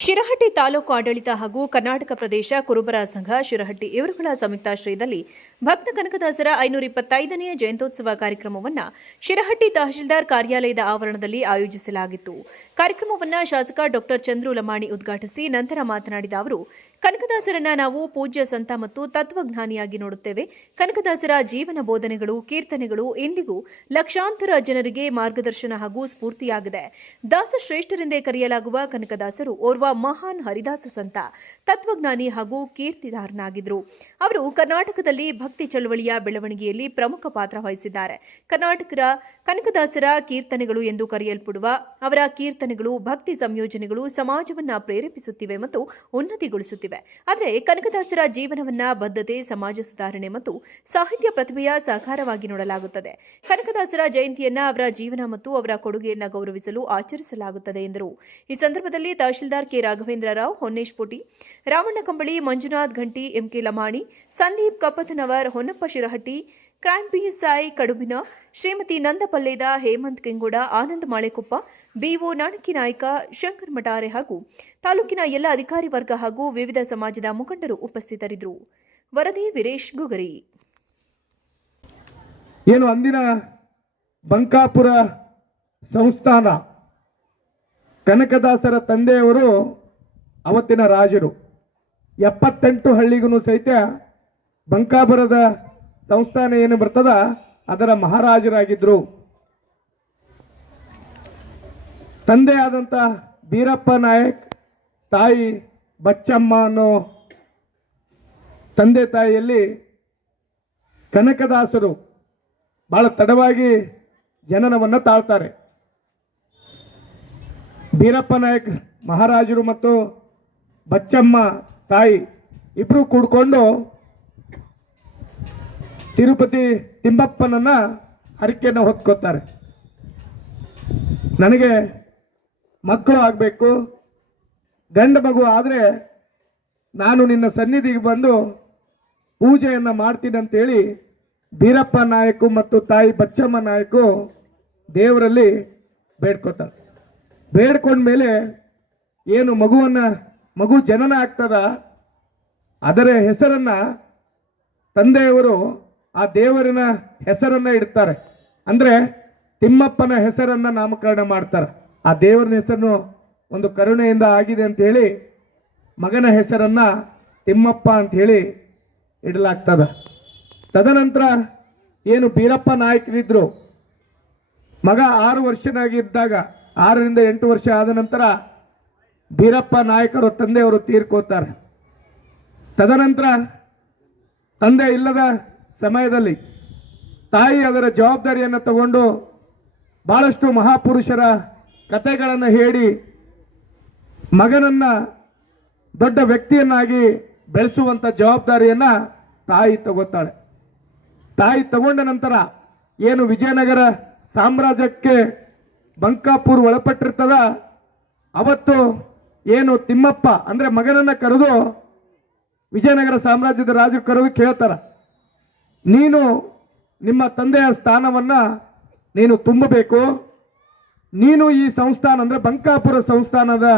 ಶಿರಹಟ್ಟಿ ತಾಲೂಕು ಆಡಳಿತ ಹಾಗೂ ಕರ್ನಾಟಕ ಪ್ರದೇಶ ಕುರುಬರ ಸಂಘ ಶಿರಹಟ್ಟಿ ಇವರುಗಳ ಸಂಯುಕ್ತಾಶ್ರಯದಲ್ಲಿ ಭಕ್ತ ಕನಕದಾಸರ 525ನೇ ಜಯಂತ್ಯೋತ್ಸವ ಕಾರ್ಯಕ್ರಮವನ್ನು ಶಿರಹಟ್ಟಿ ತಹಶೀಲ್ದಾರ್ ಕಾರ್ಯಾಲಯದ ಆವರಣದಲ್ಲಿ ಆಯೋಜಿಸಲಾಗಿತ್ತು. ಕಾರ್ಯಕ್ರಮವನ್ನು ಶಾಸಕ ಡಾ ಚಂದ್ರು ಲಮಾಣಿ ಉದ್ಘಾಟಿಸಿ ನಂತರ ಮಾತನಾಡಿದ ಅವರು, ಕನಕದಾಸರನ್ನ ನಾವು ಪೂಜ್ಯ ಸಂತ ಮತ್ತು ತತ್ವಜ್ಞಾನಿಯಾಗಿ ನೋಡುತ್ತೇವೆ. ಕನಕದಾಸರ ಜೀವನ ಬೋಧನೆಗಳು, ಕೀರ್ತನೆಗಳು ಇಂದಿಗೂ ಲಕ್ಷಾಂತರ ಜನರಿಗೆ ಮಾರ್ಗದರ್ಶನ ಹಾಗೂ ಸ್ಫೂರ್ತಿಯಾಗಿದೆ. ದಾಸಶ್ರೇಷ್ಠರೆಂದೇ ಕರೆಯಲಾಗುವ ಕನಕದಾಸರು ಓರ್ವ ಮಹಾನ್ ಹರಿದಾಸ ಸಂತ, ತತ್ವಜ್ಞಾನಿ ಹಾಗೂ ಕೀರ್ತಿದಾರನಾಗಿದ್ದರು. ಅವರು ಕರ್ನಾಟಕದಲ್ಲಿ ಭಕ್ತಿ ಚಳವಳಿಯ ಬೆಳವಣಿಗೆಯಲ್ಲಿ ಪ್ರಮುಖ ಪಾತ್ರ ವಹಿಸಿದ್ದಾರೆ. ಕನಕದಾಸರ ಕೀರ್ತನೆಗಳು ಎಂದು ಕರೆಯಲ್ಪಡುವ ಅವರ ಕೀರ್ತನೆಗಳು, ಭಕ್ತಿ ಸಂಯೋಜನೆಗಳು ಸಮಾಜವನ್ನ ಪ್ರೇರೇಪಿಸುತ್ತಿವೆ ಮತ್ತು ಉನ್ನತಿಗೊಳಿಸುತ್ತಿವೆ. ಆದರೆ ಕನಕದಾಸರ ಜೀವನವನ್ನ ಬದ್ಧತೆ, ಸಮಾಜ ಸುಧಾರಣೆ ಮತ್ತು ಸಾಹಿತ್ಯ ಪ್ರತಿಭೆಯ ಸಾಕಾರವಾಗಿ ನೋಡಲಾಗುತ್ತದೆ. ಕನಕದಾಸರ ಜಯಂತಿಯನ್ನ ಅವರ ಜೀವನ ಮತ್ತು ಅವರ ಕೊಡುಗೆಯನ್ನು ಗೌರವಿಸಲು ಆಚರಿಸಲಾಗುತ್ತದೆ ಎಂದರು. ಈ ಸಂದರ್ಭದಲ್ಲಿ ತಹಶೀಲ್ದಾರ್ ಕೆ ರಾಘವೇಂದ್ರ ರಾವ್, ಹೊನ್ನೇಶ್ ಪುಟಿ, ರಾಮಣ್ಣ ಕಂಬಳಿ, ಮಂಜುನಾಥ್ ಘಂಟಿ, ಎಂಕೆ ಲಮಾಣಿ, ಸಂದೀಪ್ ಕಪ್ಪತನವರ್, ಹೊನ್ನಪ್ಪ ಶಿರಹಟ್ಟಿ, ಕ್ರಾಂಪಿ ಸಾಯಿ ಕಡುಬಿನ, ಶ್ರೀಮತಿ ನಂದ ಪಲ್ಲೇದ, ಹೇಮಂತ್ ಕೆಂಗೋಡ, ಆನಂದ್ ಮಾಳೆಕೊಪ್ಪ, ಬಿಒ ನಾಣಕಿ ನಾಯ್ಕ, ಶಂಕರ್ ಮಟಾರೆ ಹಾಗೂ ತಾಲೂಕಿನ ಎಲ್ಲ ಅಧಿಕಾರಿ ವರ್ಗ ಹಾಗೂ ವಿವಿಧ ಸಮಾಜದ ಮುಖಂಡರು ಉಪಸ್ಥಿತರಿದ್ದರು. ವರದಿ ವೀರೇಶ್ ಗುಗರಿ. ಏನು ಅಂದಿನ ಬಂಕಾಪುರ ಸಂಸ್ಥಾನ ಕನಕದಾಸರ ತಂದೆಯವರು ಅವತ್ತಿನ ರಾಜರು. 78 ಹಳ್ಳಿಗೂ ಸಹಿತ ಬಂಕಾಪುರದ ಸಂಸ್ಥಾನ ಏನು ಬರ್ತದ ಅದರ ಮಹಾರಾಜರಾಗಿದ್ರು. ತಂದೆಯಾದಂಥ ಬೀರಪ್ಪ ನಾಯಕ್, ತಾಯಿ ಬಚ್ಚಮ್ಮ ಅನ್ನೋ ತಂದೆ ತಾಯಿಯಲ್ಲಿ ಕನಕದಾಸರು ಬಹಳ ತಡವಾಗಿ ಜನನವನ್ನು ತಾಳ್ತಾರೆ. ಬೀರಪ್ಪ ನಾಯಕ್ ಮಹಾರಾಜರು ಮತ್ತು ಬಚ್ಚಮ್ಮ ತಾಯಿ ಇಬ್ಬರು ಕೂಡ್ಕೊಂಡು ತಿರುಪತಿ ತಿಮ್ಮಪ್ಪನನ್ನ ಹರಕೆಯನ್ನು ಹೊತ್ಕೋತಾರೆ. ನನಗೆ ಮಕ್ಕಳು ಆಗಬೇಕು, ಗಂಡು ಮಗು ಆದರೆ ನಾನು ನಿನ್ನ ಸನ್ನಿಧಿಗೆ ಬಂದು ಪೂಜೆಯನ್ನು ಮಾಡ್ತೀನಿ ಅಂತೇಳಿ ಬೀರಪ್ಪ ನಾಯಕು ಮತ್ತು ತಾಯಿ ಬಚ್ಚಮ್ಮ ನಾಯಕು ದೇವರಲ್ಲಿ ಬೇಡ್ಕೋತಾರೆ. ಬೇಡ್ಕೊಂಡ್ಮೇಲೆ ಏನು ಮಗು ಜನನ ಆಗ್ತದ ಅದರ ಹೆಸರನ್ನ ತಂದೆಯವರು ಆ ದೇವರಿನ ಹೆಸರನ್ನ ಇಡ್ತಾರೆ. ಅಂದ್ರೆ ತಿಮ್ಮಪ್ಪನ ಹೆಸರನ್ನ ನಾಮಕರಣ ಮಾಡ್ತಾರೆ. ಆ ದೇವರ ಹೆಸರನ್ನು ಒಂದು ಕರುಣೆಯಿಂದ ಆಗಿದೆ ಅಂತ ಹೇಳಿ ಮಗನ ಹೆಸರನ್ನ ತಿಮ್ಮಪ್ಪ ಅಂತ ಹೇಳಿ ಇಡಲಾಗ್ತದ. ತದನಂತರ ಏನು ಬೀರಪ್ಪ ನಾಯಕರಿದ್ರು, ಮಗ 6 ವರ್ಷನಾಗಿದ್ದಾಗ 6 ರಿಂದ 8 ವರ್ಷ ಆದ ನಂತರ ಬೀರಪ್ಪ ನಾಯಕರು ತಂದೆಯವರು ತೀರ್ಕೋತಾರೆ. ತದನಂತರ ತಂದೆ ಇಲ್ಲದ ಸಮಯದಲ್ಲಿ ತಾಯಿ ಅದರ ಜವಾಬ್ದಾರಿಯನ್ನು ತಗೊಂಡು ಬಹಳಷ್ಟು ಮಹಾಪುರುಷರ ಕಥೆಗಳನ್ನು ಹೇಳಿ ಮಗನನ್ನ ದೊಡ್ಡ ವ್ಯಕ್ತಿಯನ್ನಾಗಿ ಬೆಳೆಸುವಂಥ ಜವಾಬ್ದಾರಿಯನ್ನು ತಾಯಿ ತಗೋತಾಳೆ. ತಾಯಿ ತಗೊಂಡ ನಂತರ ಏನು ವಿಜಯನಗರ ಸಾಮ್ರಾಜ್ಯಕ್ಕೆ ಬಂಕಾಪುರ ಒಳಪಟ್ಟಿರ್ತದ, ಅವತ್ತು ಏನು ತಿಮ್ಮಪ್ಪ ಅಂದರೆ ಮಗನನ್ನು ಕರೆದು ವಿಜಯನಗರ ಸಾಮ್ರಾಜ್ಯದ ರಾಜರು ಕರೆದು ಕೇಳ್ತಾರ, ನೀನು ನಿಮ್ಮ ತಂದೆಯ ಸ್ಥಾನವನ್ನು ನೀನು ತುಂಬಬೇಕು, ನೀನು ಈ ಸಂಸ್ಥಾನ ಅಂದರೆ ಬಂಕಾಪುರ ಸಂಸ್ಥಾನದ